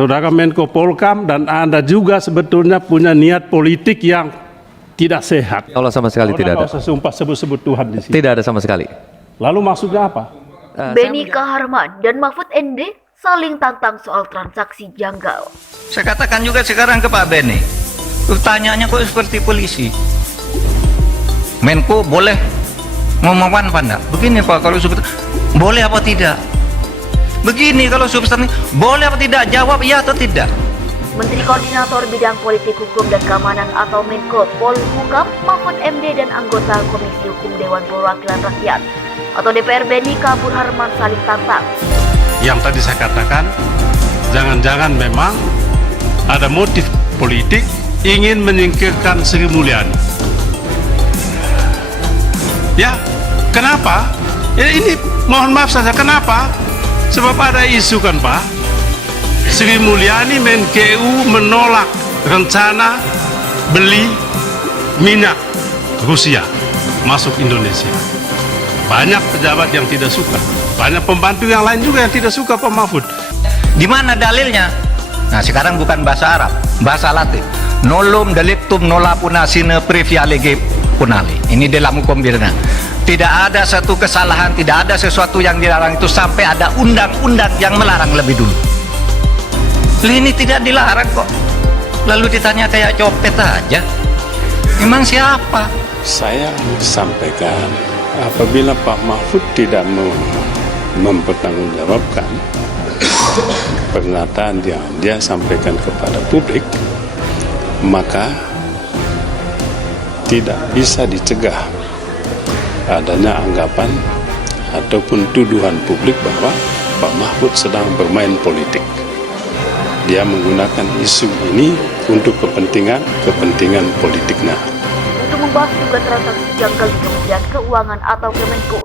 Saudara Menko Polhukam dan Anda juga sebetulnya punya niat politik yang tidak sehat. Allah sama sekali tidak ada. Nggak usah sumpah sebut-sebut Tuhan di sini. Tidak ada sama sekali. Lalu maksudnya apa? Benny Kaharman dan Mahfud MD saling tantang soal transaksi janggal. Saya katakan juga sekarang ke Pak Benny, pertanyaannya kok seperti polisi. Menko boleh ngomong apa enggak? Begini Pak, kalau seperti boleh apa tidak? Begini kalau substansi boleh apa tidak? Jawab ya atau tidak. Menteri Koordinator Bidang Politik Hukum dan Keamanan atau Menko Polhukam Mahfud MD dan anggota Komisi Hukum Dewan Perwakilan Rakyat atau DPR Benny Kaburharman saling tantang. Yang tadi saya katakan, jangan-jangan memang ada motif politik ingin menyingkirkan Sri Mulyani. Ya, kenapa? Ya ini mohon maaf saja, kenapa? Sebab ada isu kan Pak, Sri Mulyani Menkeu menolak rencana beli minyak Rusia masuk Indonesia. Banyak pejabat yang tidak suka, banyak pembantu yang lain juga yang tidak suka Pak Mahfud. Di mana dalilnya? Nah sekarang bukan bahasa Arab, bahasa Latin. Nollum delictum nolla puna sine previa lege punale. Ini dalam hukum pidana. Tidak ada satu kesalahan, tidak ada sesuatu yang dilarang itu sampai ada undang-undang yang melarang lebih dulu. Ini tidak dilarang kok. Lalu ditanya kayak copet aja. Memang siapa? Saya sampaikan, apabila Pak Mahfud tidak mempertanggungjawabkan pernyataan yang dia sampaikan kepada publik, maka tidak bisa dicegah adanya anggapan ataupun tuduhan publik bahwa Pak Mahfud sedang bermain politik. Dia menggunakan isu ini untuk kepentingan politiknya. Untuk membahas dugaan transaksi janggal di Kementerian Keuangan atau Kemenko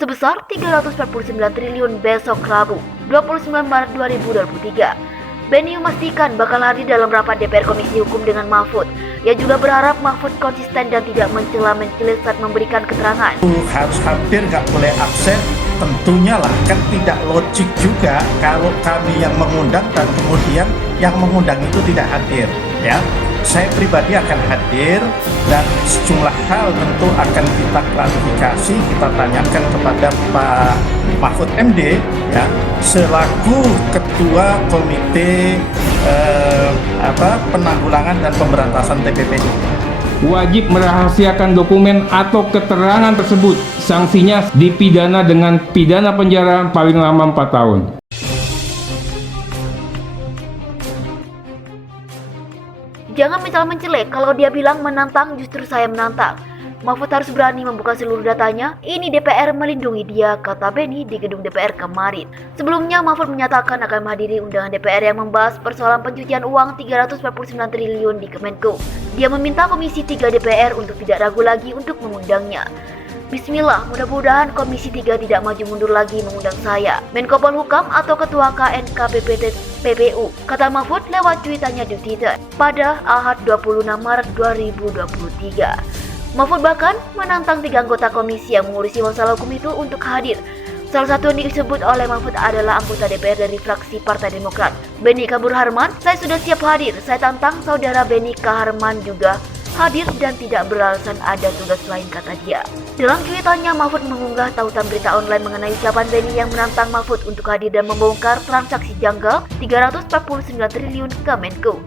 sebesar 349 triliun besok Rabu 29 Maret 2023. Benny memastikan bakal hadir dalam rapat DPR Komisi Hukum dengan Mahfud. Ia juga berharap Mahfud konsisten dan tidak mencela-mencela saat memberikan keterangan. Harus hadir, nggak boleh absen. Tentunya lah, kan tidak logik juga kalau kami yang mengundang dan kemudian yang mengundang itu tidak hadir. Ya, saya pribadi akan hadir dan sejumlah hal tentu akan kita klarifikasi, kita tanyakan kepada Pak Mahfud MD ya selaku Ketua Komite Penanggulangan dan Pemberantasan TPPU. Wajib merahasiakan dokumen atau keterangan tersebut. Sanksinya dipidana dengan pidana penjara paling lama 4 tahun. Jangan mencela-mencela kalau dia bilang menantang, justru saya menantang. Mahfud harus berani membuka seluruh datanya. Ini DPR melindungi dia, kata Benny di gedung DPR kemarin. Sebelumnya Mahfud menyatakan akan menghadiri undangan DPR yang membahas persoalan pencucian uang 349 triliun di Kemenko. Dia meminta Komisi 3 DPR untuk tidak ragu lagi untuk mengundangnya. Bismillah, mudah-mudahan Komisi 3 tidak maju mundur lagi mengundang saya, Menko Polhukam atau Ketua KNKPPU, kata Mahfud lewat cuitannya di Twitter pada Ahad 26 Maret 2023. Mahfud bahkan menantang 3 anggota komisi yang mengurusi masalah hukum itu untuk hadir. Salah satu yang disebut oleh Mahfud adalah anggota DPR dari fraksi Partai Demokrat, Benny Kaburharman. Saya sudah siap hadir, saya tantang saudara Benny Kaharman juga hadir dan tidak beralasan ada tugas lain, kata dia. Dalam cuitannya, Mahfud mengunggah tautan berita online mengenai ucapan Benny yang menantang Mahfud untuk hadir dan membongkar transaksi janggal 349 triliun Kemenko.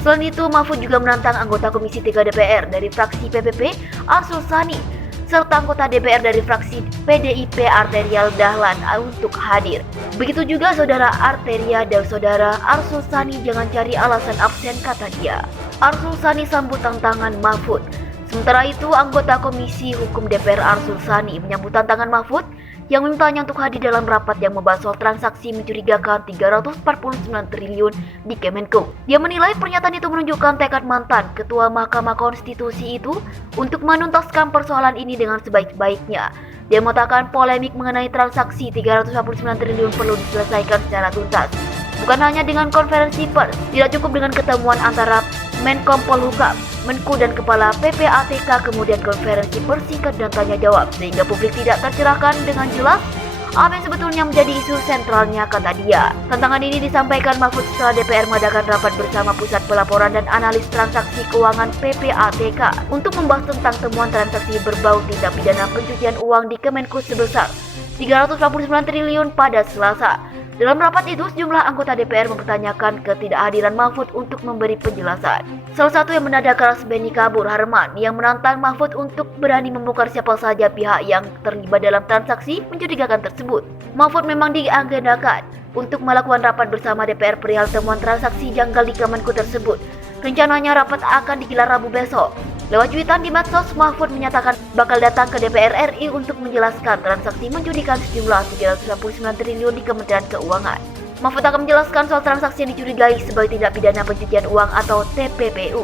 Selain itu, Mahfud juga menantang anggota Komisi 3 DPR dari fraksi PPP, Arsul Sani, serta anggota DPR dari fraksi PDIP Arterial Dahlan untuk hadir. Begitu juga saudara Arteria dan saudara Arsul Sani jangan cari alasan absen, kata dia. Arsul Sani sambut tantangan Mahfud. Sementara itu, anggota Komisi Hukum DPR Arsul Sani menyambut tantangan Mahfud yang memintanya untuk hadir dalam rapat yang membahas soal transaksi mencurigakan 349 triliun di Kemenko. Dia menilai pernyataan itu menunjukkan tekad mantan Ketua Mahkamah Konstitusi itu untuk menuntaskan persoalan ini dengan sebaik-baiknya. Dia mengatakan polemik mengenai transaksi 349 triliun perlu diselesaikan secara tuntas. Bukan hanya dengan konferensi pers, tidak cukup dengan ketemuan antara Menkom Polhukam, Menko dan Kepala PPATK kemudian konferensi pers singkat dan tanya jawab sehingga publik tidak tercerahkan dengan jelas Apa yang sebetulnya menjadi isu sentralnya, kata dia. Tantangan ini disampaikan Mahfud setelah DPR mengadakan rapat bersama Pusat Pelaporan dan Analis Transaksi Keuangan PPATK untuk membahas tentang temuan transaksi berbau tindak pidana pencucian uang di Kemenkus sebesar 389 triliun pada Selasa. Dalam rapat itu, sejumlah anggota DPR mempertanyakan ketidakhadiran Mahfud untuk memberi penjelasan. Salah satu yang mendadak keras Beni Kabur Harman yang menantang Mahfud untuk berani membongkar siapa saja pihak yang terlibat dalam transaksi mencurigakan tersebut. Mahfud memang diagendakan untuk melakukan rapat bersama DPR perihal temuan transaksi janggal di Kemenku tersebut. Rencananya rapat akan digelar Rabu besok. Lewat cuitan di medsos, Mahfud menyatakan bakal datang ke DPR RI untuk menjelaskan transaksi menjudikan sejumlah 399 triliun di Kementerian Keuangan. Mahfud akan menjelaskan soal transaksi yang dicurigai sebagai tindak pidana pencucian uang atau TPPU.